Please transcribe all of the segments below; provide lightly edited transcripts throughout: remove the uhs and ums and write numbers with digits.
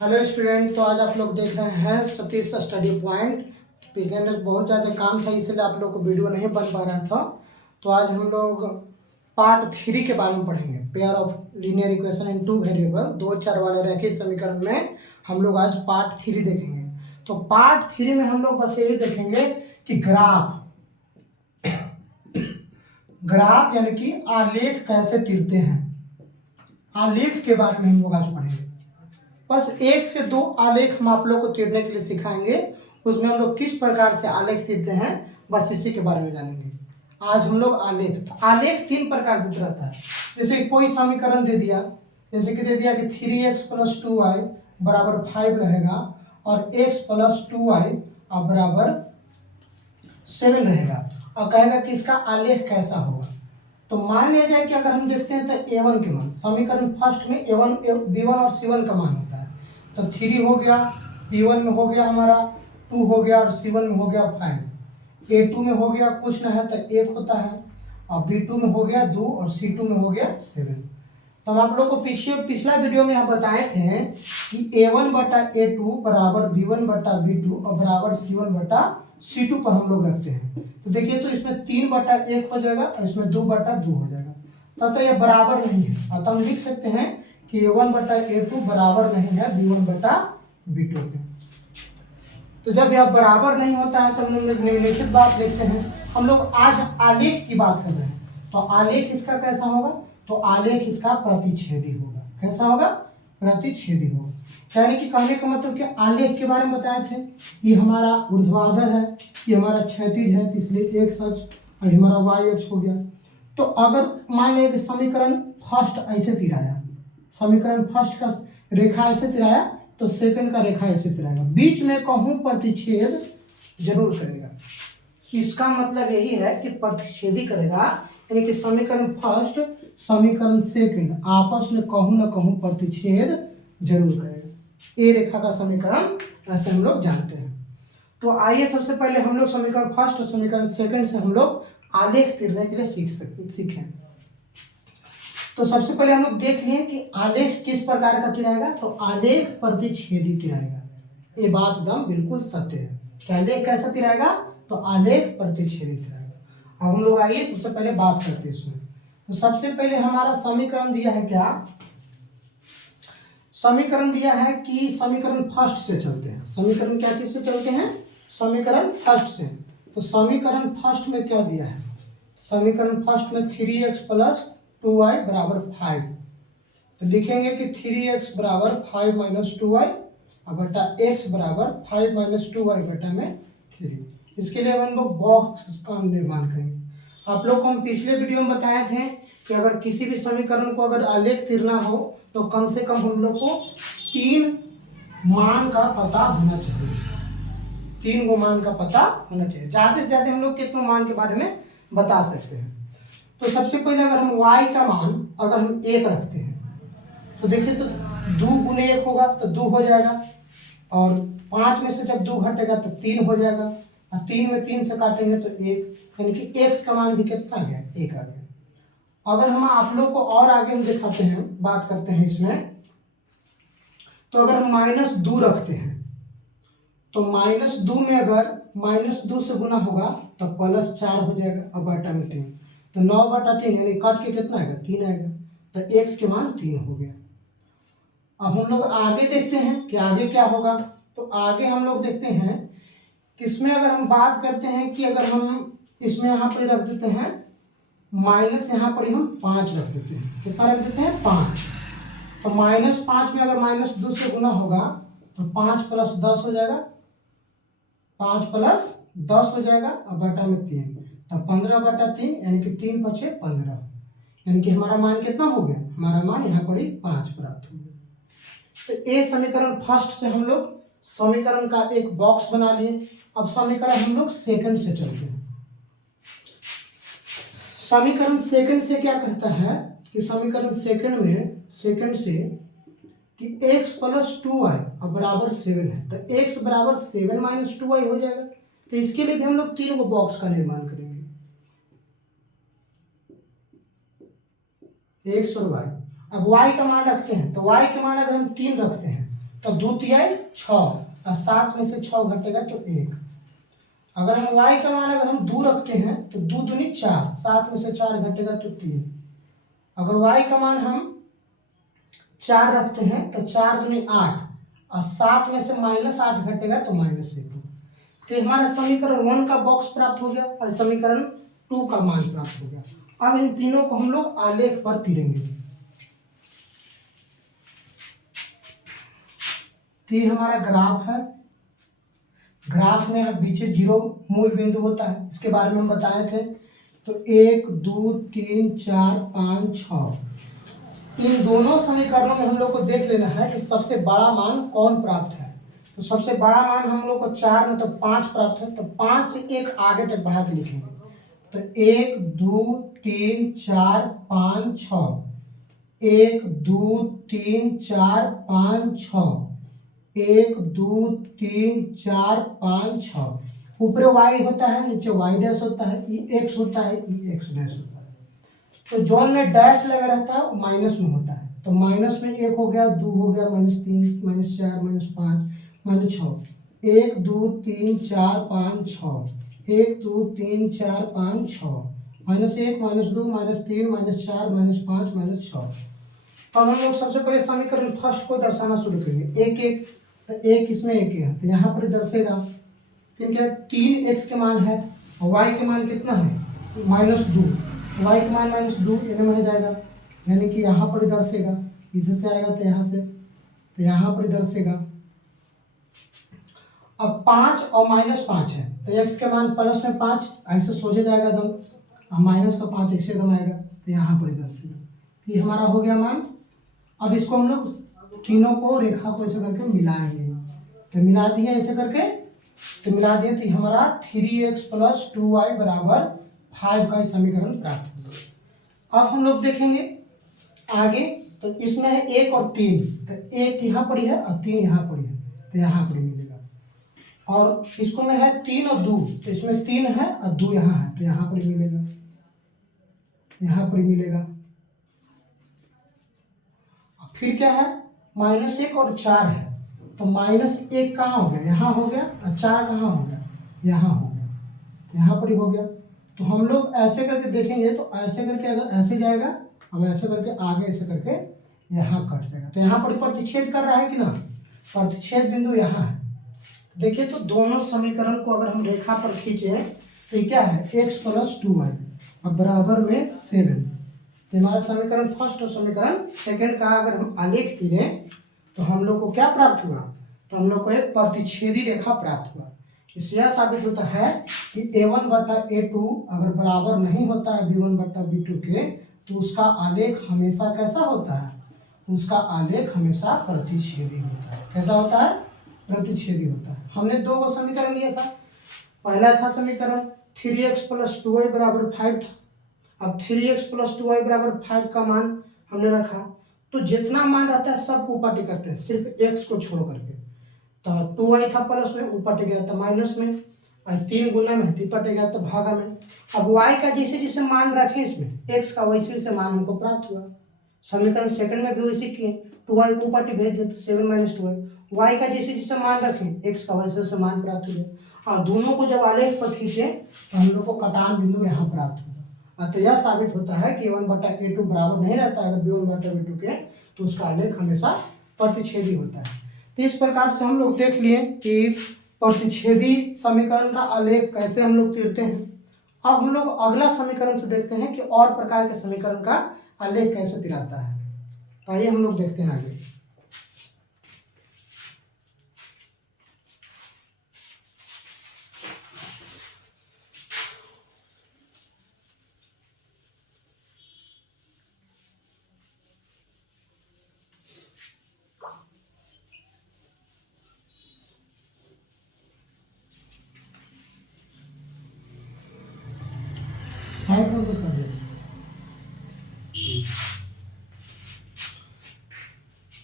Hello student. तो आज आप लोग देख रहे हैं सतीश स्टडी पॉइंट। पिछले में बहुत ज़्यादा काम था इसलिए आप लोग को वीडियो नहीं बन पा रहा था। तो आज हम लोग पार्ट 3 के बारे में पढ़ेंगे। Pair of linear equation in two variable, दो चर वाले रैखिक समीकरण में हम लोग आज पार्ट 3 देखेंगे। तो पार्ट 3 में हम लोग बस यही देखेंगे कि ग्राफ यानी कि आलेख कैसे तिरते हैं। आलेख के बारे में हम लोग आज पढ़ेंगे। बस 1 से 2 आलेख हम आप लोग को तीरने के लिए सिखाएंगे। उसमें हम लोग किस प्रकार से आलेख तीरते हैं बस इसी के बारे में जानेंगे। आज हम लोग आलेख 3 प्रकार से रहता है। जैसे कोई समीकरण दे दिया, जैसे कि दे दिया कि 3x + 2y बराबर 5 रहेगा और x + 2y बराबर 7 रहेगा और कहेगा कि इसका आलेख कैसा होगा। तो मान लिया जाए कि अगर हम देखते हैं तो a1 के मान, समीकरण फर्स्ट में a1 b1 और c1 का मान होता है। तो 3 हो गया, b1 में हो गया हमारा 2 हो गया और c1 में हो गया 5। a2 में हो गया कुछ ना है तो 1 होता है और b2 में हो गया 2 और c2 में हो गया 7। तो हम आप लोग को पिछला वीडियो में हम बताए थे कि a1/a2 बराबर b1/b2 और बराबर c1/c2 पर हम लोग रखते हैं। तो देखिए तो इसमें 3/1 हो जाएगा और इसमें 2/2 हो जाएगा। तो ये बराबर नहीं है अतः हम लिख सकते हैं कि a1/a2 बराबर नहीं है b1/b2 के। तो जब यह बराबर नहीं होता है तो हम लोग निम्नलिखित बात लिखते हैं। हम लोग आज आलेख की बात कर रहे हैं। तो आलेख इसका कैसा होगा? तो आलेख इसका प्रतिच्छेदी होगा। कैसा होगा? प्रतिच्छेदी होगा। यानी कि कहने का मतलब कि आलेख के बारे में बताए थे, ये हमारा ऊर्ध्वाधर है, ये हमारा क्षैतिज है, इसलिए x अक्ष और हमारा y अक्ष हो गया। तो अगर मान लिया कि समीकरण फर्स्ट ऐसे तिराया, समीकरण फर्स्ट का रेखा ऐसे तिराया तो सेकंड का रेखा ऐसे तिराएगा, बीच में कहूं प्रतिच्छेद जरूर करेगा। इसका मतलब यही है कि प्रतिच्छेदी करेगा, यानी कि समीकरण फर्स्ट समीकरण सेकंड आपस में कहूं ना कहूं प्रतिच्छेद जरूर करेगा। ए रेखा का समीकरण ऐसे हम लोग जानते हैं। तो आइए सबसे पहले हम लोग समीकरण फर्स्ट और समीकरण सेकंड से हम लोग आलेख तीरने के लिए सीखें। तो सबसे पहले हम लोग देख लें कि आलेख किस प्रकार का तिराएगा। तो आलेख प्रतिच्छेदी तिराएगा। ये बात एकदम बिल्कुल सत्य है कि आलेख कैसा तिराएगा? तो आलेख प्रतिच्छेदी तिराएगा। अब हम लोग आइए सबसे पहले बात करते हैं इसमें। तो सबसे पहले हमारा समीकरण दिया है क्या? समीकरण दिया है कि समीकरण फर्स्ट से चलते हैं। समीकरण क्या चीज से चलते हैं? समीकरण फर्स्ट से। तो समीकरण फर्स्ट में क्या दिया है? समीकरण फर्स्ट में 3x + 2y बराबर 5। तो लिखेंगे कि 3x बराबर 5 - 2y और बटा x बराबर 5 - 2y बटा में 3। इसके लिए हम लोग बॉक्स का निर्माण करेंगे। आप लोग को हम पिछले वीडियो में बताए थे कि अगर किसी भी समीकरण को अगर आलेख तीरना हो तो कम से कम हम लोग को 3 मान का पता होना चाहिए। 3 गो मान का पता होना चाहिए। ज्यादा से ज्यादा हम लोग कितने मान के बारे में बता सकते हैं। तो सबसे पहले अगर हम y का मान अगर हम 1 रखते हैं तो देखिए तो 2 × 1 होगा तो 2 हो जाएगा और 5 में से जब 2 घटेगा तो 3 हो जाएगा और 3 में 3 से काटेंगे तो 1, यानी कि x का मान भी कितना आ गया? 1 आ गया। अगर हम आप लोग को और आगे हम दिखाते हैं, बात करते हैं इसमें। तो अगर हम -2 रखते हैं तो -2 में अगर -2 से गुना होगा तो +4 हो जाएगा और बटा में 3। तो 9/3 यानी कट के कितना आएगा? 3 आएगा। तो x के मान 3 हो गया। अब हम लोग आगे देखते हैं कि आगे क्या होगा। तो आगे हम लोग देखते हैं कि इसमें अगर हम बात करते हैं कि अगर हम इसमें यहाँ पर रख देते हैं माइनस, यहाँ पर हम 5 रख देते हैं। कितना रख देते हैं? 5। तो -5 में अगर -2 से गुना होगा तो 5 + 10 हो जाएगा, 5 + 10 हो जाएगा और बटा में 3। तो 15/3 यानी कि 3 × 5 = 15, यानी कि हमारा मान कितना हो गया? हमारा मान यहाँ पर 5 प्राप्त हो गया। तो ये समीकरण फर्स्ट से हम लोग समीकरण का एक बॉक्स बना लिए। अब समीकरण हम लोग सेकंड से चलते हैं। समीकरण सेकंड से क्या कहता है कि समीकरण सेकंड से कि x + 2y बराबर 7 है। तो x बराबर 7 - 2y हो जाएगा। तो इसके लिए भी हम लोग 3 गो बॉक्स का निर्माण करेंगे, x और y। अब y का मान रखते हैं तो y के मान अगर हम 3 रखते हैं तो 2 तिहाई 6 और 7 में से 6 घटेगा तो 1। अगर हम y का मान अगर हम 2 रखते हैं तो 2 दूनी 4, 7 में से 4 घटेगा तो 3। अगर y का मान हम 4 रखते हैं तो 4 दूनी 8 और 7 में से -8 घटेगा तो -1। तो हमारा समीकरण 1 का बॉक्स प्राप्त हो गया और समीकरण 2 का मान प्राप्त हो गया। अब इन तीनों को हम लोग आलेख पर तीरेंगे। तो ये हमारा ग्राफ है। ग्राफ में अब पीछे 0 मूल बिंदु होता है, इसके बारे में हम बताए थे। तो 1 2 3 4 5 6 इन दोनों समीकरणों में हम लोग को देख लेना है कि सबसे बड़ा मान कौन प्राप्त है। तो सबसे बड़ा मान हम लोग को 4 मतलब 5 प्राप्त है, तो 5 से 1 आगे तक बढ़ा के लिखेंगे। तो 1 2 3 4 5 6, 1 2 3 4 5 6, 1 2 3 4 5 6। ऊपर y होता है, नीचे y डैश होता है, ये x होता है, ये x डैश होता है। तो जोन में डैश लगा रहता है वो माइनस में होता है। तो माइनस में 1 हो गया, 2 हो गया, -3 -4 -5 -6, 1 2 3 4 5 6, 1 2 3 4 5 6, -1 -2 -3 -4 -5 -6। अब हम लोग सबसे पहले समीकरण फर्स्ट को दर्शाना शुरू करेंगे। 1 1 तो 1 इसमें 1 है, तो यहाँ पर दर्शेगा क्योंकि 3x के मान है और y के मान कितना है -2, y का मान -2 इन्हें में हो जाएगा, यानी कि यहाँ पर दर्शेगा, इधर से आएगा तो यहाँ से, तो यहाँ पर दर्शेगा। अब 5 और -5 है तो x के मान प्लस में 5 ऐसे सोचे जाएगा एकदम, और माइनस का 5 ऐसे एकदम आएगा, तो यहाँ पर दर्शेगा। ये हमारा हो गया मान। अब इसको हम लोग तीनों को रेखा को ऐसे करके मिलाएंगे। तो मिला दिए ऐसे करके, तो मिला दिए तो हमारा 3x + 2y = 5 का समीकरण प्राप्त होगा। अब हम लोग देखेंगे आगे। तो इसमें है 1 और 3, तो 1 यहाँ पड़ी है और 3 यहाँ पड़ी है, तो यहाँ पर मिलेगा। और इसको में है 3 और 2, तो इसमें 3 है और 2 यहाँ है, तो यहाँ पर मिलेगा, यहाँ पर मिलेगा। फिर क्या है -1 और 4 है, तो -1 कहाँ हो गया, यहाँ हो गया, और 4 कहाँ हो गया, यहाँ हो गया, तो यहाँ पर ही हो गया। तो हम लोग ऐसे करके देखेंगे, तो ऐसे करके अगर ऐसे जाएगा, अब ऐसे करके आगे ऐसे करके यहाँ कट जाएगा। तो यहाँ पर प्रतिच्छेद कर रहा है कि ना, प्रतिच्छेद बिंदु यहाँ है। देखिए तो दोनों समीकरण को अगर हम रेखा पर खींचे तो ये क्या है x + 2y अब बराबर में 7। तो हमारा समीकरण फर्स्ट और समीकरण सेकंड का अगर हम आलेख तीरें तो हम लोग को क्या प्राप्त हुआ, तो हम लोग को एक प्रतिच्छेदी रेखा प्राप्त हुआ। इससे यह साबित होता है कि a1/a2 अगर बराबर नहीं होता है b1/b2 के, तो उसका आलेख हमेशा कैसा होता है, उसका आलेख हमेशा प्रतिच्छेदी होता है। कैसा होता है, प्रतिच्छेदी होता है। हमने 2 समीकरण लिया था। पहला था समीकरण 3x + 2y = 5 था। अब 3x + 2y = 5 का मान हमने रखा, तो जितना मान रहता है सबको ऊपर करते हैं, सिर्फ x को छोड़ करके। तो 2y था प्लस में, ऊपर टिक गया था माइनस में, और 3 गुना में ऊपर टिक गया था भागा में। अब y का जैसे जैसे मान रखे इसमें x का वैसे वैसे मान हमको प्राप्त हुआ। समीकरण सेकंड में भी वैसे किए, 2y को ऊपर भेज देते 7 - 2y, y का जैसे जैसे मान रखें x का वैसे वैसे मान प्राप्त हुआ। और दोनों को जब आलेख पर खींचे तो हम लोग को कटान बिंदु यहाँ प्राप्त हुआ। तो यह साबित होता है कि a1/a2 बराबर नहीं रहता है अगर b1/b2 के, तो उसका आलेख हमेशा प्रतिच्छेदी होता है। तो इस प्रकार से हम लोग देख लिए कि प्रतिच्छेदी समीकरण का आलेख कैसे हम लोग तीरते हैं। अब हम लोग अगला समीकरण से देखते हैं कि और प्रकार के समीकरण का आलेख कैसे तिराता है। तो आइए हम लोग देखते हैं आगे।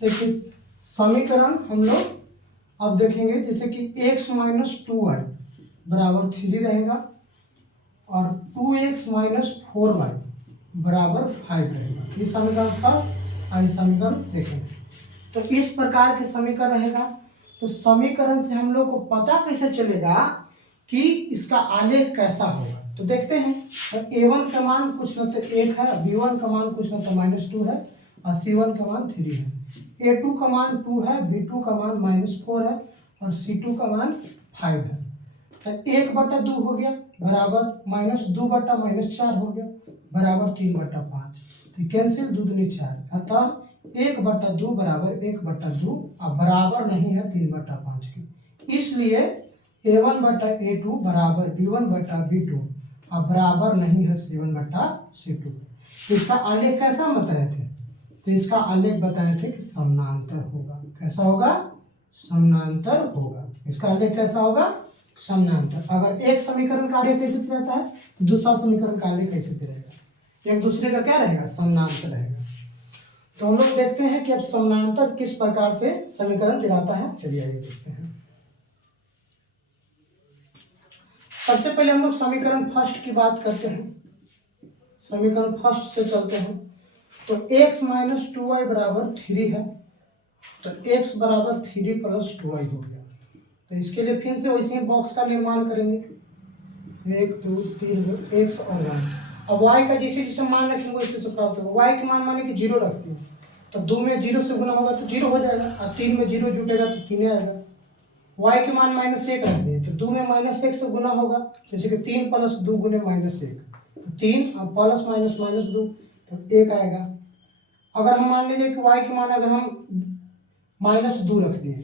देखिए समीकरण हम लोग अब देखेंगे, जैसे कि x - 2y = 3 रहेगा और 2x - 4y = 5 रहेगा। ये समीकरण फर्स्ट और ये समीकरण सेकंड। तो इस प्रकार के समीकरण रहेगा। तो समीकरण से हम लोग को पता कैसे चलेगा कि इसका आलेख कैसा होगा, तो देखते हैं। तो a1 का मान कुछ न तो 1 है, b1 का मान कुछ न तो -2 है और c1 का मान 3 है, a2 का मान 2 है, b2 का मान -4 है और c2 का मान 5 है। तो 1/2 हो गया बराबर -2/-4 हो गया बराबर 3/5। तो कैंसिल 2 दूनी 4, अतः 1/2 बराबर 1/2 और बराबर नहीं है 3/5 की। इसलिए a1/a2 बराबर b1/b2 और बराबर नहीं है c1/c2। तो इसका आलेख कैसा बताए थे? तो इसका आलेख बताए थे कि समानांतर होगा। कैसा होगा? समानांतर होगा। इसका आलेख कैसा होगा? समानांतर। अगर एक समीकरण का आलेख कैसे रहता है तो दूसरा समीकरण का आलेख कैसे रहेगा? एक दूसरे का क्या रहेगा? समानांतर रहेगा। तो हम लोग देखते हैं कि अब समानांतर किस प्रकार से समीकरण दिलाता है। चलिए आइए देखते हैं। सबसे पहले हम लोग समीकरण फर्स्ट की बात करते हैं। समीकरण फर्स्ट से चलते हैं। तो x - 2y बराबर 3 है, तो x बराबर 3 + 2y हो गया। तो इसके लिए फिर से वैसे ही बॉक्स का निर्माण करेंगे, 1 2 3 x और y। अब y का जैसे जैसे मान रखेंगे वैसे से प्राप्त होगा। y के मान माने कि 0 रखते हैं, तो 2 में 0 से गुना होगा तो 0 हो जाएगा और 3 में 0 जुटेगा तो 3 आएगा। y के मान -1 रख दिए तो 2 में -1 से गुना होगा, जैसे कि 3 + 2 × -1, तो 3 और प्लस माइनस -2 तो 1 आएगा। अगर हम मान लीजिए कि y के मान अगर हम -2 रख दिए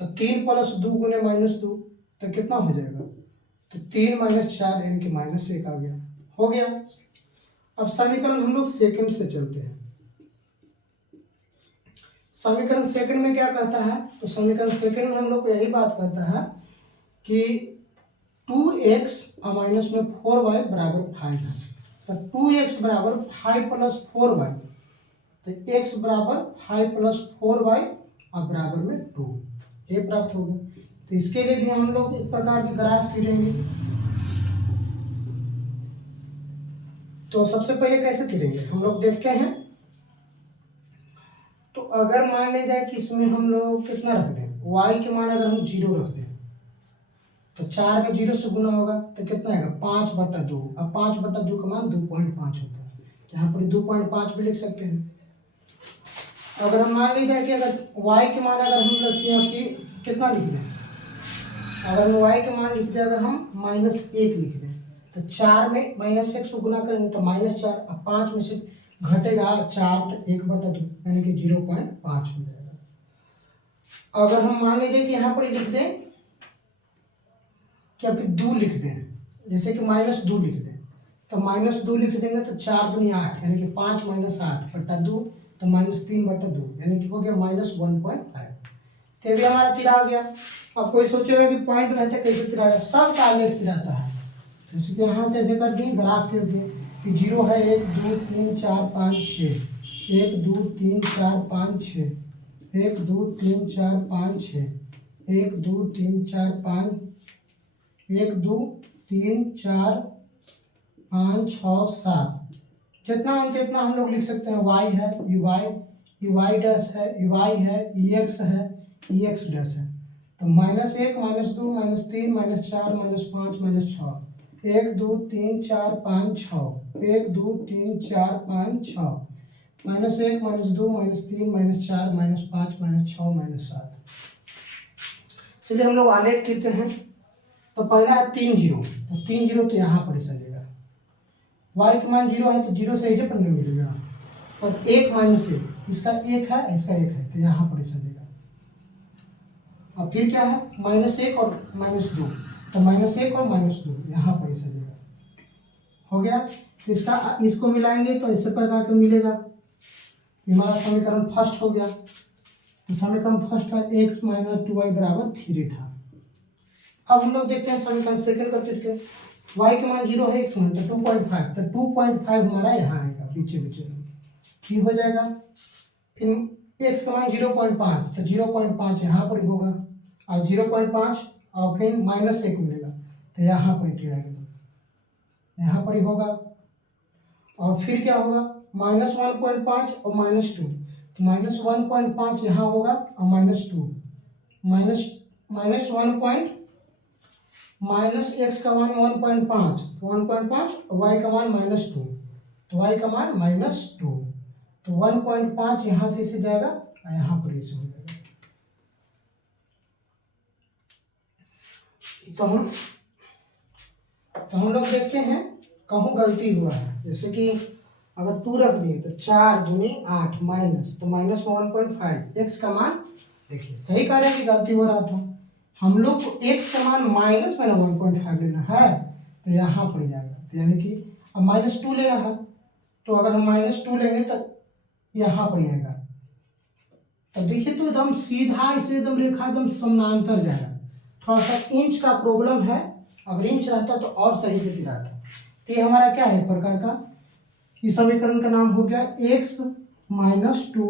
तो 3 + 2 × -2 तो कितना हो जाएगा? तो 3 - 4 यानी कि -1 आ गया। हो गया। अब समीकरण हम लोग सेकंड से चलते हैं। समीकरण सेकंड में क्या कहता है? तो समीकरण सेकंड में हम लोग को यही बात कहता है कि 2x और -4y बराबर 5 है। तो 2x बराबर 5 + 4y, तो x बराबर 5 + 4y और बराबर में 2, ये प्राप्त होगा। तो इसके लिए भी हम लोग इस प्रकार के ग्राफ खींचेंगे। तो सबसे पहले कैसे खींचेंगे हम लोग देखते हैं। तो अगर मान लिया जाए कि इसमें हम लोग कितना रख दें, y के मान अगर हम 0 रख दें तो 4 में 0 से गुना होगा तो कितना आएगा? 5/2। अब 5/2 का मान 2.5 होता है, तो यहाँ पर 2.5 भी लिख सकते हैं। अगर हम मान लीजिए कि अगर y के मान अगर हम रखते हैं कि कितना लिख दें, अगर हम y के मान लिख दें, अगर हम -1 लिख दें तो 4 में -1 से गुना करेंगे तो -4, अब 5 में से घटेगा 4 तो 1/2 यानी कि 0.5 हो जाएगा। अगर हम मान लीजिए कि यहाँ पर लिख दें कि आपकी 2 लिख दें, जैसे कि -2 लिख दें, तो -2 लिख देंगे तो 4 दूनी 8 यानी कि 5 - 8/2 तो -3/2 यानी कि हो गया -1.5। तो ये भी हमारा तिरा आ गया। अब कोई सोचेगा कि पॉइंट रहते कैसे तिराएगा? सब का आलेख तिराता है। जैसे कि यहाँ से ऐसे कर दिए, ग्राफ खींच दिए कि 0 है 1 2 3 4 5 6, 1 2 3 4 5 6, 1 2 3 4 5 6, 1 2 3 4 5, 1 2 3 4 5 6 7, जितना हो जितना हम लोग लिख सकते हैं। y है ये y डैश है, ये y है, ये x है, ये x डैश है। तो -1 -2 -3 -4 -5 -6, 1 2 3 4 5 6, 1 2 3 4 5 6, -1 -2 -3 -4 -5 -6 -7। चलिए हम लोग आलेख लिखते हैं। तो पहला है 3 0, तो 3 0 तो यहाँ पर सजेगा। y के मान 0 है तो 0 से एजे पर नहीं मिलेगा, और 1 -1 इसका 1 है, इसका 1 है तो यहाँ पर सजेगा। और फिर क्या है? -1 और -2, तो -1 और -2 यहाँ पर सजेगा। हो गया। तो इसका इसको मिलाएंगे तो इस प्रकार का मिलेगा। हमारा समीकरण फर्स्ट हो गया। तो समीकरण फर्स्ट का x - 2y बराबर 3 था। अब हम लोग देखते हैं समीकरण सेकंड का तरीके। y के मान 0 है, x मान तो 2.5, तो 2.5 हमारा यहाँ आएगा बीचे बीचे ठीक हो जाएगा। फिर x का मान 0.5, तो 0.5 यहाँ पर ही होगा, और 0.5 और फिर -1 मिलेगा तो यहाँ पर ही आएगा, यहाँ पर ही होगा। और फिर क्या होगा? -1.5 और -2, -1.5 यहाँ होगा और -2 -x का मान 1.5 तो 1.5 y का मान -2 तो y का मान -2 तो 1.5 यहाँ से इसे जाएगा और यहाँ पर इसे हो जाएगा। तो हम लोग देखते हैं कहूँ गलती हुआ है। जैसे कि अगर 2 रख दिए तो 4 दूनी 8 माइनस तो -1.5 x का मान देखिए सही कह रहे हैं कि गलती हो रहा था। हम लोग को x का मान माइनस में 1.5 लेना है तो यहाँ पड़ जाएगा, तो यानी कि अब -2 लेना है तो अगर हम -2 लेंगे तो यहाँ पड़ जाएगा। तो देखिए तो एकदम सीधा इसे एकदम रेखा एकदम समानांतर जाएगा। थोड़ा सा इंच का प्रॉब्लम है, अगर इंच रहता तो और सही से तिराता। तो ये हमारा क्या है प्रकार का, इस समीकरण का नाम हो गया x - 2,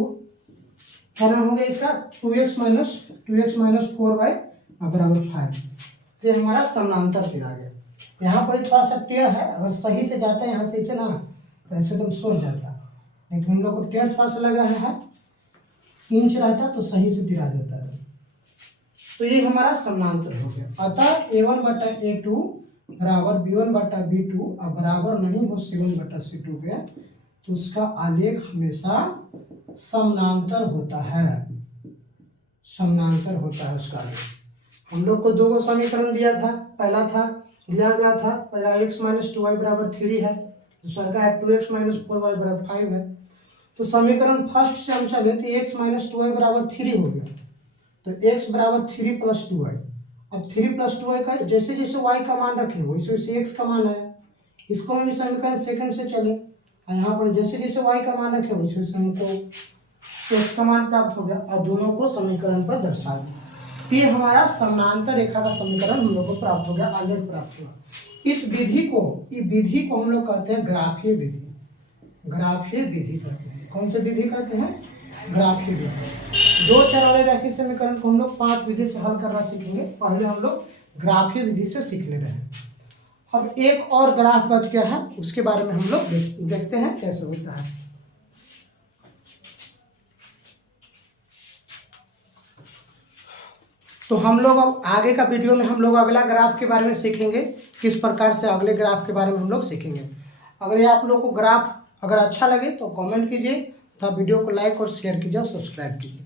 क्या नाम हो गया इसका 2x - 4y बराबर 5। तो ये हमारा समानांतर तिर आ गया। यहाँ पर थोड़ा सा टेढ़ है, अगर सही से जाता है यहाँ से इसे ना तो ऐसे एकदम सोच जाता है, लेकिन हम लोग को टेढ़ थोड़ा सा लग रहा है, इंच रहता तो सही से तिरा जाता है। तो ये हमारा समानांतर हो गया। अतः a1/a2 बराबर b1/b2 अब बराबर नहीं हो c1/c2 के, तो उसका आलेख हमेशा समानांतर होता है, समानांतर होता है उसका आलेख। हम लोग को दो समीकरण दिया था, पहला था दिया गया था पहला x - 2y बराबर 3 है, दूसरा का है 2x - 4y बराबर 5 है। तो समीकरण फर्स्ट से हम चले तो x - 2y बराबर 3 हो गया, तो x बराबर 3 + 2y। अब 3 + 2y का जैसे जैसे y का मान रखे वैसे वैसे x का मान आया, इसको हम समीकरण सेकंड से चले और यहाँ पर जैसे जैसे y का मान रखे वैसे वैसे हमको x का मान प्राप्त हो गया और दोनों को समीकरण पर दर्शा दिया। ये हमारा समानांतर रेखा का समीकरण हम लोग को प्राप्त हो गया, आलेख प्राप्त हुआ। इस विधि को हम लोग कहते हैं ग्राफीय विधि, ग्राफीय विधि कहते हैं। कौन सी विधि कहते हैं? ग्राफीय विधि। 2 चर वाले रैखिक समीकरण को हम लोग 5 विधि से हल करना सीखेंगे। पहले हम लोग ग्राफीय विधि से सीख ले रहे हैं। अब एक और ग्राफ बच गया है, उसके बारे में हम लोग देखते हैं कैसे होता है। तो हम लोग अब आगे का वीडियो में हम लोग अगला ग्राफ के बारे में सीखेंगे, किस प्रकार से अगले ग्राफ के बारे में हम लोग सीखेंगे। अगर ये आप लोग को ग्राफ अगर अच्छा लगे तो कमेंट कीजिए तथा वीडियो को लाइक और शेयर कीजिए और सब्सक्राइब कीजिए।